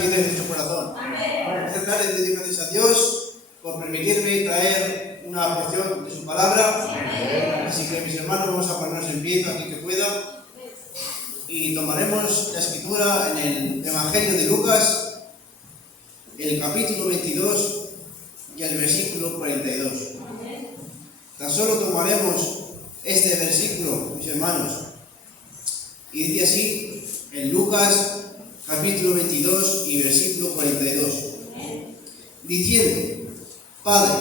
tranquilidad en nuestro corazón. Esta tarde te doy gracias a Dios por permitirme traer una porción de su palabra. Así que mis hermanos, vamos a ponernos en pie aquí que pueda y tomaremos la escritura en el Evangelio de Lucas, el capítulo 22 y el versículo 42. Tan solo tomaremos este versículo, mis hermanos, y dice así en Lucas capítulo 22 y versículo 42, diciendo: Padre,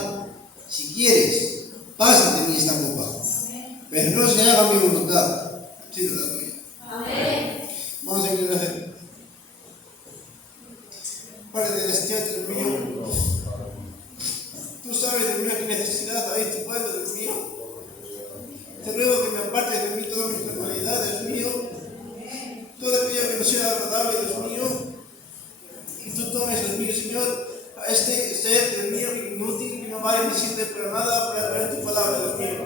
si quieres, pasa de mí esta copa, pero no se haga mi voluntad, sino la tuya. Amén. Vamos a seguir. Padre celestial, Dios mío, tú sabes, Dios mío, qué necesidad hay tu pueblo, Dios mío. Te ruego que me apartes de mí todas mis personalidades, Dios mío, todo aquello que no sea agradable, Dios mío, y tú tomes, Dios mío, Señor, a este ser, Dios mío, inútil, que no vale ni sirve para nada, para traer tu palabra, Dios mío.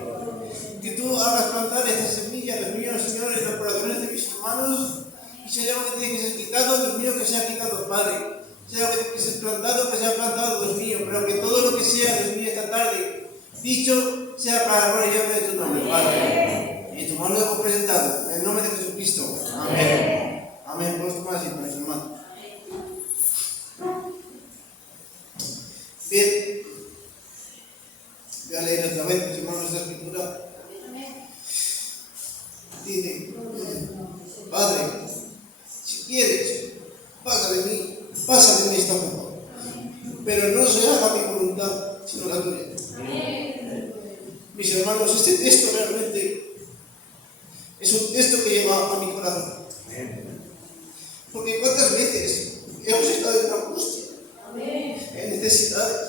Que tú hagas plantar esta semilla, Dios mío, Señor, en los corazones de mis hermanos, y si hay algo que tiene que ser quitado, Dios mío, que sea quitado, Padre. Si hay algo que tiene que ser plantado, que sea plantado, Dios mío, pero que todo lo que sea, Dios mío, esta tarde, dicho, sea para la gloria y honra de tu nombre, Padre. Y tu mano lo hemos presentado, en el nombre de Jesucristo. Amén. Amén. Por tu más y por su hermano. Bien. Voy a leer otra vez, mis hermanos, esta escritura. Dice: Padre, si quieres, pasa de mí esta copa, pero no se haga mi voluntad, sino la tuya. Mis hermanos, este texto realmente es un texto que lleva a mi corazón. Porque cuántas veces hemos estado en angustia, en necesidades,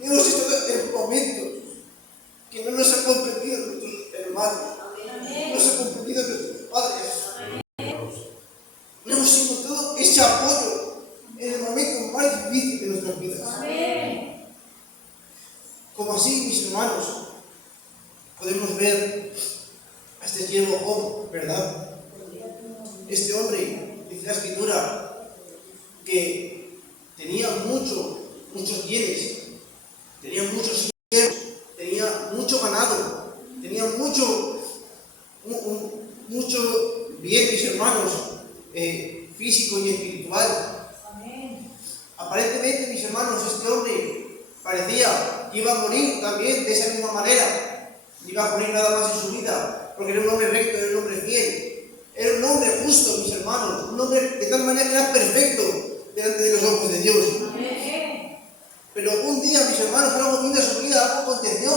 hemos estado en momentos que no nos ha comprendido nuestros hermanos, no nos ha comprendido nuestros padres. No hemos encontrado ese apoyo en el momento más difícil de nuestras vidas. Como así, mis hermanos, podemos ver a este siervo Job, ¿verdad? Este hombre, dice la escritura, que tenía muchos bienes, tenía muchos siervos, tenía mucho ganado, tenía mucho bien, mis hermanos, físico y espiritual. Aparentemente, mis hermanos, este hombre parecía que iba a morir también de esa misma manera. No iba a morir nada más en su vida, porque era un hombre recto, era un hombre fiel, era un hombre justo, mis hermanos, un hombre de tal manera que era perfecto delante de los ojos de Dios. Pero un día, mis hermanos, algo vino a su vida, algo aconteció.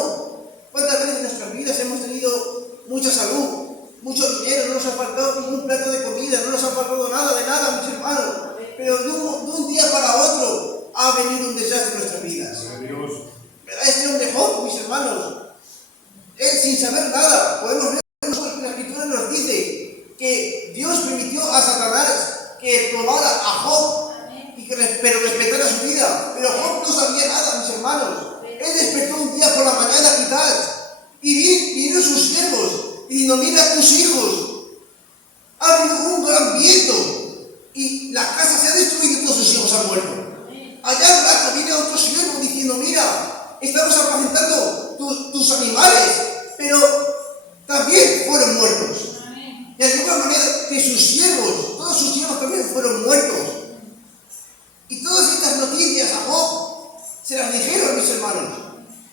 ¿Cuántas veces en nuestras vidas hemos tenido mucha salud, mucho dinero, no nos ha faltado ningún plato de comida, no nos ha faltado nada de nada, mis hermanos? Pero de un día para otro ha venido un desastre en nuestras vidas. ¿Verdad? Este hombre Job, mis hermanos, él sin saber nada, podemos ver que la escritura nos dice que Dios permitió a Satanás que probara a Job, pero respetara su vida. Pero Job no sabía nada, mis hermanos. Él despertó un día por la mañana quizás y vinieron sus siervos y dijo: mira, tus hijos, ha habido un gran viento y la casa se ha destruido y todos sus hijos han muerto. Allá al rato viene otro siervo diciendo: mira, estamos apacentando tus animales, pero también fueron muertos. Y de alguna manera que sus siervos, todos sus siervos también fueron muertos. Y todas estas noticias a Job se las dijeron, mis hermanos.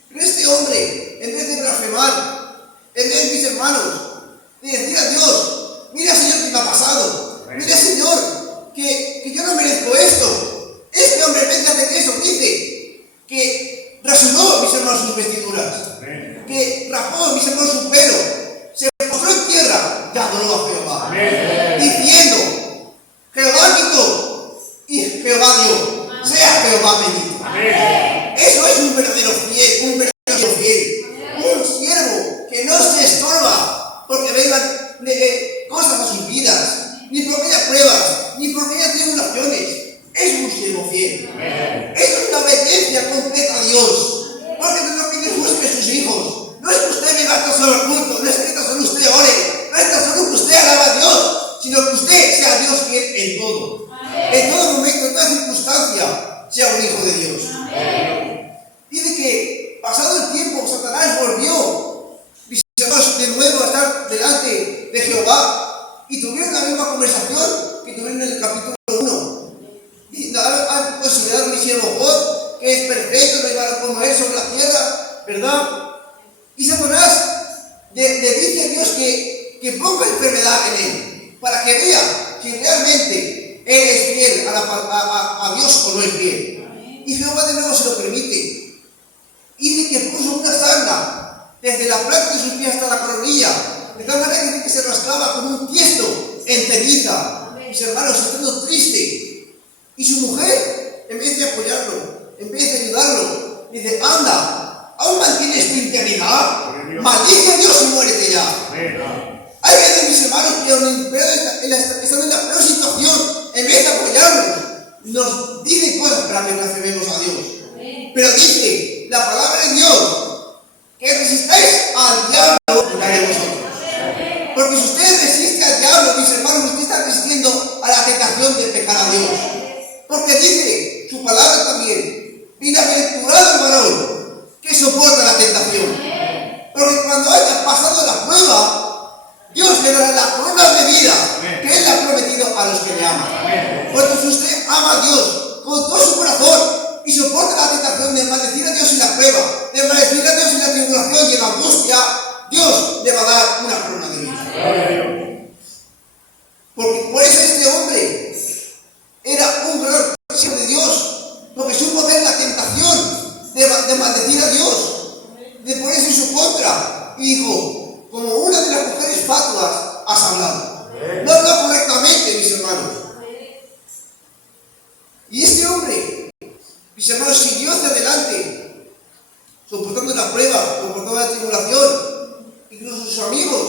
Pero este hombre, en vez de blasfemar, en vez, mis hermanos, de decir a Dios: mira, Señor, qué me ha pasado, mira, Señor, que yo no merezco esto. Este hombre, en vez de hacer eso, dice que rasuró, mis hermanos, sus vestiduras, que rapó, mis hermanos, su pelo, se postró en tierra y adoró a Jehová, diciendo: Jehová quitó y Jehová dio, sea Jehová bendito. Eso es un verdadero fiel, un verdadero fiel, un siervo que no se estorba porque vengan cosas a sus vidas, ni porque haya pruebas, ni porque haya tribulaciones. Es un siervo fiel. Eso es una obediencia completa a Dios, porque no es lo que Dios busca en sus hijos. No es que usted venga tan solo al culto, no es que tan solo usted ore, no es tan solo que usted alaba a Dios, sino que usted sea a Dios fiel en todo. En todo momento, en todas sea un hijo de Dios. Dice que pasado el tiempo Satanás volvió, mis hermanos, de nuevo a estar delante de Jehová y tuvieron la misma conversación que tuvieron en el capítulo 1. Diciendo, ¿han considerado mi siervo Job, que es perfecto, no hay nada como él sobre la tierra? ¿Verdad? Y Satanás le dice a Dios que ponga enfermedad en él, para que vea si realmente él es fiel a Dios o no es fiel. Y Jehová de nuevo se lo permite. Y dice que puso una sarna desde la planta de sus pies hasta la coronilla, de tal manera que dice que se rascaba como un tiesto en ceniza. Mis hermanos, estando triste. Y su mujer, en vez de apoyarlo, en vez de ayudarlo, dice, anda, ¿aún mantienes tu integridad? Maldice a Dios y muérete ya. Hay veces, mis hermanos, que están en la peor situación, en vez de apoyarnos, nos dicen cosas para que blasfememos a Dios. Pero dice la palabra de Dios que resistáis al diablo y caerá de vosotros. Porque si usted resiste al diablo, mis hermanos, usted está resistiendo a la tentación de pecar a Dios. Porque dice su palabra también, bienaventurado el varón que soporta la tentación. Porque cuando haya pasado la prueba, Dios le dará la corona de vida que Él le ha prometido a los que le aman. Porque si usted ama a Dios con todo su corazón y soporta la tentación de maldecir a Dios en la prueba, de maldecir a Dios en la tribulación y en la angustia, Dios le va a dar una corona de vida. Porque por eso este hombre era un gran siervo de Dios, porque supo ver la tentación de maldecir a Dios, de ponerse en su contra, y dijo, como una de las mujeres fatuas has hablado. No habló correctamente, mis hermanos. Y este hombre, mis hermanos, siguió hacia adelante, soportando la prueba, soportando la tribulación. Incluso sus amigos,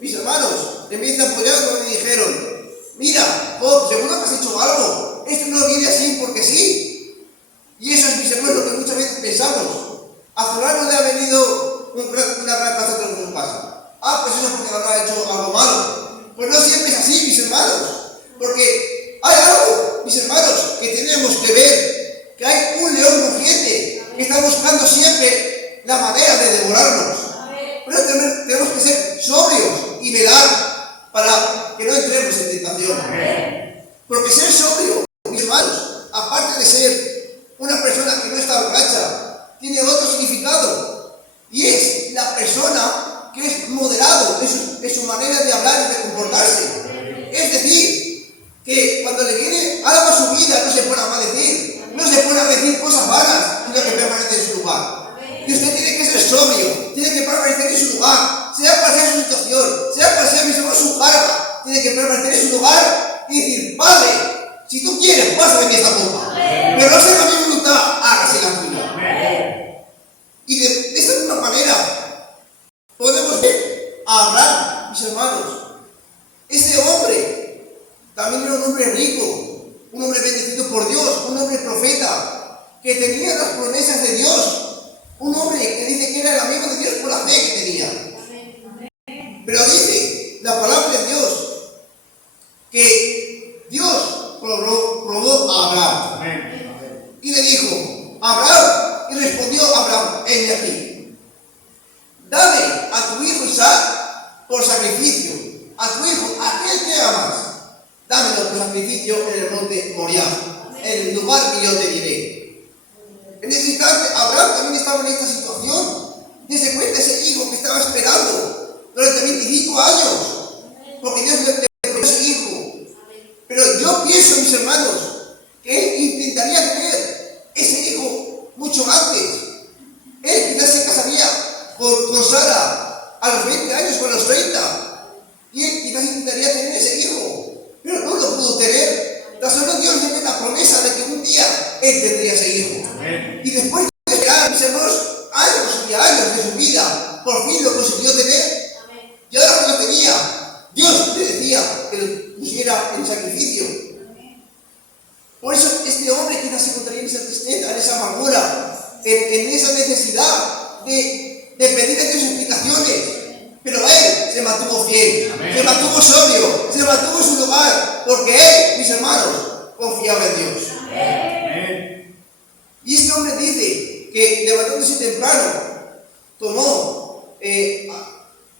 mis hermanos, en vez de apoyarlo, me dijeron, mira, Job, seguro que has hecho algo. Esto no viene así porque sí. Y eso es, mis hermanos, lo que muchas veces pensamos. A fulano le ha venido una gran catástrofe en su casa. Pues eso es porque habrá hecho algo malo. Pues no siempre es así, mis hermanos. Porque hay algo, mis hermanos, que tenemos que ver. Que hay un león rugiente que está buscando siempre la manera de devorarnos. Pero tenemos que ser sobrios y velar para que no entremos en tentación. Porque ser sobrio, mis hermanos, aparte de ser una persona que no está borracha, tiene otro significado. Y es la persona que es moderado en su manera de hablar y de comportarse. Es decir, que cuando le viene algo a su vida no se pone a maldecir, no se pone a decir cosas vanas, sino que permanece en su lugar. Y usted tiene que ser sobrio, tiene que permanecer en su lugar, sea cual sea su situación, sea cual sea su carga, tiene que permanecer en su lugar y decir, Padre, si tú quieres, pasa en esta copa, pero no sea mi voluntad, hágase la tuya. Y de esta misma manera podemos ver a Abraham, mis hermanos. Ese hombre también era un hombre rico, un hombre bendecido por Dios, un hombre profeta, que tenía las promesas de Dios, un hombre que dice que era el amigo de Dios por la fe que tenía. Pero dice la palabra de Dios que Dios probó a Abraham. Y le dijo, Abraham, y respondió Abraham, he aquí, dame a tu hijo Isaac por sacrificio, a tu hijo, aquel que amas, dámelo por sacrificio en el monte Moriah, en el lugar que yo te diré. En ese instante, Abraham también estaba en esta situación. Dese cuenta ese hijo que estaba esperando durante 25 años, porque Dios le prometió a su hijo. Pero yo pienso, mis hermanos, que él intentaría tener ese hijo mucho antes. Él quizás se casaría con Sara a los 20 años o a los 30. Y él quizás intentaría tener ese hijo, pero no lo pudo tener. Tan solo Dios le dio la promesa de que un día él tendría ese hijo. Amén. Y después de esperar, mis hermanos, años y años de su vida, por fin lo consiguió tener. Amén. Y ahora que lo tenía, Dios le decía que lo pusiera en sacrificio. Amén. Por eso este hombre quizás se encontraría en esa tristeza, en esa amargura, en esa necesidad de pedir a Dios explicaciones. Pero él se mantuvo fiel. Amén. Se mantuvo sobrio, se mantuvo en su lugar, porque él, mis hermanos, confiaba en Dios. Amén. levantándose temprano, tomó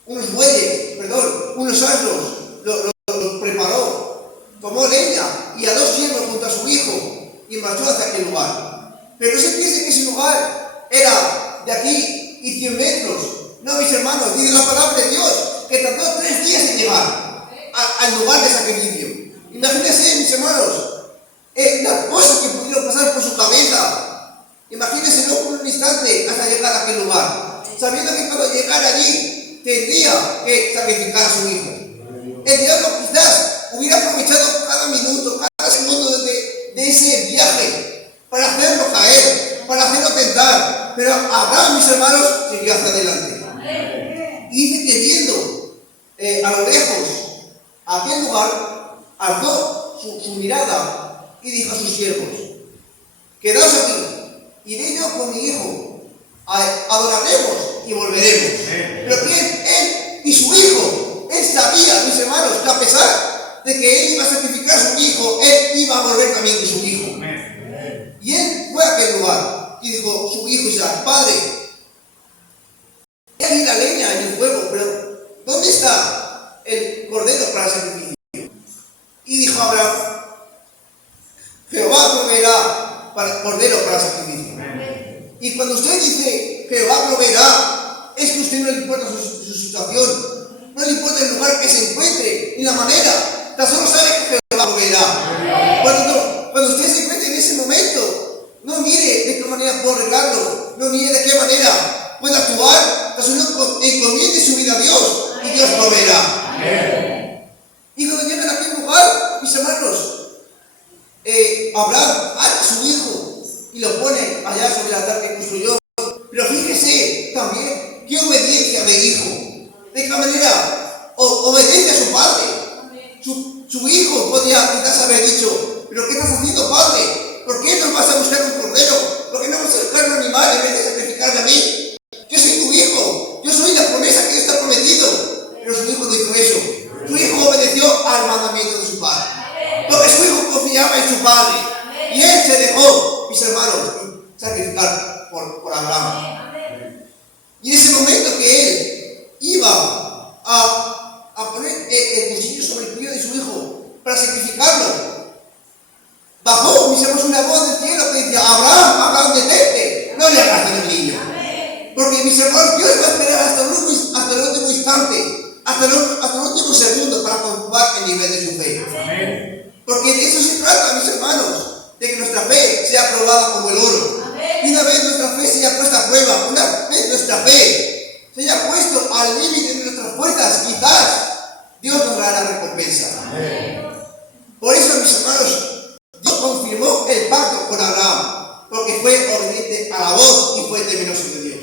unos asnos, los preparó, tomó leña y a 2 siervos junto a su hijo y marchó hacia aquel lugar. Pero no se piense que ese lugar era de aquí y 100 metros. No, mis hermanos, dice la palabra de Dios que tardó 3 días en llegar al lugar de sacrificio. Imagínense, mis hermanos, las cosas que pudieron pasar por su cabeza. Imagínense no por un instante hasta llegar a aquel lugar, sabiendo que cuando llegara allí tendría que sacrificar a su hijo. El diablo quizás hubiera aprovechado cada minuto, cada segundo de ese viaje para hacerlo caer, para hacerlo tentar. Pero Abraham, mis hermanos, siguió hacia adelante. Y dice que viendo a lo lejos aquel lugar, alzó su mirada y dijo a sus siervos: quedaos aquí, iré yo con mi hijo, adoraremos y volveremos. Pero ¿quién? Él y su hijo. Él sabía, mis hermanos, que a pesar de que él iba a sacrificar a su hijo, él iba a volver también con su hijo. Y él fue a aquel lugar y dijo su hijo Isaac: Padre, he aquí la leña en el fuego, pero ¿dónde está el cordero para el sacrificio? Y dijo Abraham: Jehová proveerá cordero para el sacrificio. Y cuando usted dice Jehová proveerá, es que a usted no le importa su situación, no le importa el lugar que se encuentre, ni la manera, tan solo sabe que Jehová proveerá. Cuando usted se encuentre en ese momento, no mire de qué manera puede arreglarlo, no mire de qué manera puede actuar, tan solo encomiende su vida a Dios y Dios proveerá. Y cuando llegan a aquel lugar, mis hermanos, Abraham ata a su hijo y lo pone allá sobre el altar que construyó. Pero fíjese también qué obediencia de hijo, de qué manera obedece a su padre. Su hijo podría quizás haber dicho: ¿pero qué estás haciendo, padre? ¿Por qué no vas a buscar un cordero? ¿Por qué no vas a buscar un animal en vez de sacrificarme a mí? Yo soy tu hijo, yo soy la promesa que Dios te ha prometido. Pero su hijo no hizo eso. Su hijo obedeció al mandamiento de su padre, porque su hijo confiaba en su padre. Y él se dejó, mis hermanos, sacrificar por Abraham. Y en ese momento que él iba a poner el cuchillo sobre el cuello de su hijo para sacrificarlo, bajó, mis hermanos, una voz del cielo que decía: Abraham, Abraham, detente, no le hagas daño al niño. Porque, mis hermanos, Dios va a esperar hasta el último instante, hasta el último segundo para comprobar el nivel de su fe. Porque de eso se trata, mis hermanos, de que nuestra fe sea probada como el oro. Y una vez nuestra fe sea puesta a prueba, una vez nuestra fe se haya puesto al límite de nuestras fuerzas, quizás Dios nos dará la recompensa. Por eso, mis hermanos, Dios confirmó el pacto con Abraham, porque fue obediente a la voz y fue temeroso de Dios.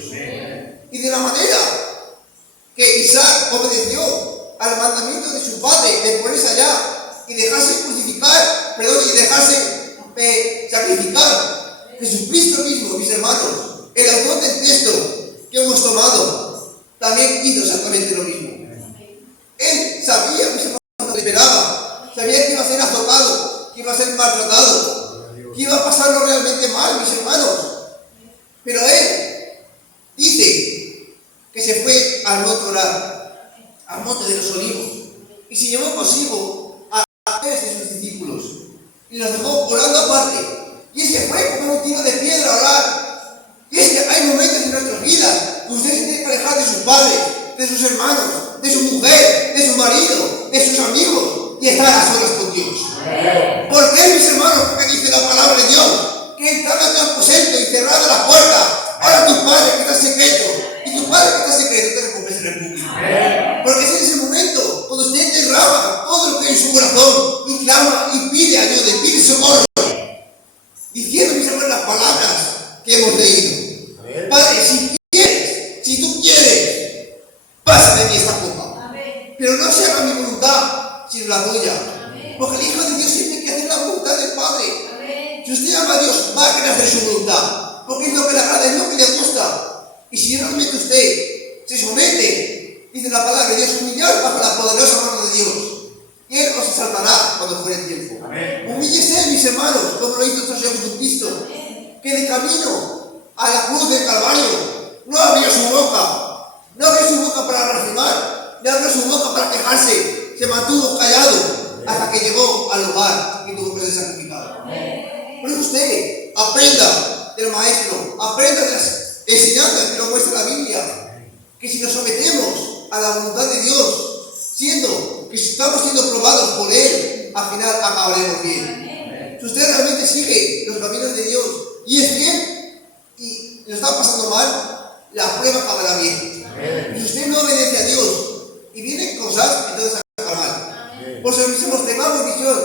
Y de la manera que Isaac obedeció al mandamiento de su padre de ponerse allá y dejarse crucificar, y dejarse sacrificar, Jesucristo mismo, mis hermanos, el autor del texto que hemos tomado, también hizo exactamente lo mismo. Él sabía, mis hermanos, lo que esperaba, sabía que iba a ser azotado, que iba a ser maltratado, que iba a pasarlo realmente mal, mis hermanos. Pero él dice que se fue al monte orar, al monte de los olivos, y se llevó consigo a 3 de sus discípulos y los dejó orando aparte. Y es que fue como un tiro de piedra a orar. Y es que hay momentos en nuestras vidas que usted se tiene que alejar de sus padres, de sus hermanos, de su mujer, de su marido, de sus amigos, y estar a solas con Dios. ¿Por qué, mis hermanos? Porque dice la palabra de Dios que entrando en tu aposento y cerrada la puerta, ahora tu padre que está secreto, y tu padre que está secreto te recompensa en el público. Porque es en ese momento cuando usted derrama todo lo que hay en su corazón y clama y pide ayuda y pide socorro, diciendo, mis hermanos, las palabras que hemos leído. Padre, si tú quieres, pasa de mí esta copa. Pero no se haga mi voluntad, sino la tuya. Porque el Hijo de Dios siempre hay que hacer la voluntad del Padre. Si usted ama a Dios, va a querer hacer su voluntad, porque es lo que le agrada, es lo que le gusta. Y si realmente usted se somete, dice la palabra de Dios, humillar bajo la poderosa mano de Dios, y Él os salvará cuando fuere tiempo. Humíllese, mis hermanos, como lo hizo nuestro Señor Jesucristo, que de camino a la cruz del Calvario, no abrió su boca. No abrió su boca para blasfemar, no abrió su boca para quejarse. Se mantuvo callado hasta que llegó al lugar y tuvo que ser sacrificado. Por eso usted aprenda del Maestro, aprenda de las enseñanzas que nos muestra la Biblia, que si nos sometemos a la voluntad de Dios, siendo que estamos siendo probados por Él, al final acabaremos bien. Si usted realmente sigue los caminos de Dios y es bien y lo está pasando mal, la prueba acabará bien. Y si usted no obedece a Dios y vienen cosas, entonces acabará mal. Por eso mismo tengamos visión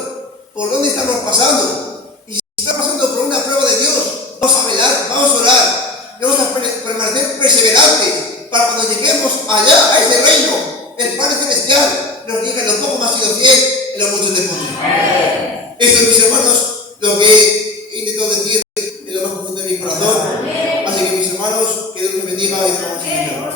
por dónde estamos pasando. Y si está pasando por una prueba de Dios, vamos a velar, vamos a orar, vamos a permanecer perseverantes para cuando lleguemos allá, a ese reino, el Padre Celestial nos diga: en lo poco me has sido fiel, en lo mucho te pondré. Esto, mis hermanos, lo que he intentado decir en lo más profundo de mi corazón. Así que, mis hermanos, que Dios los bendiga y estamos en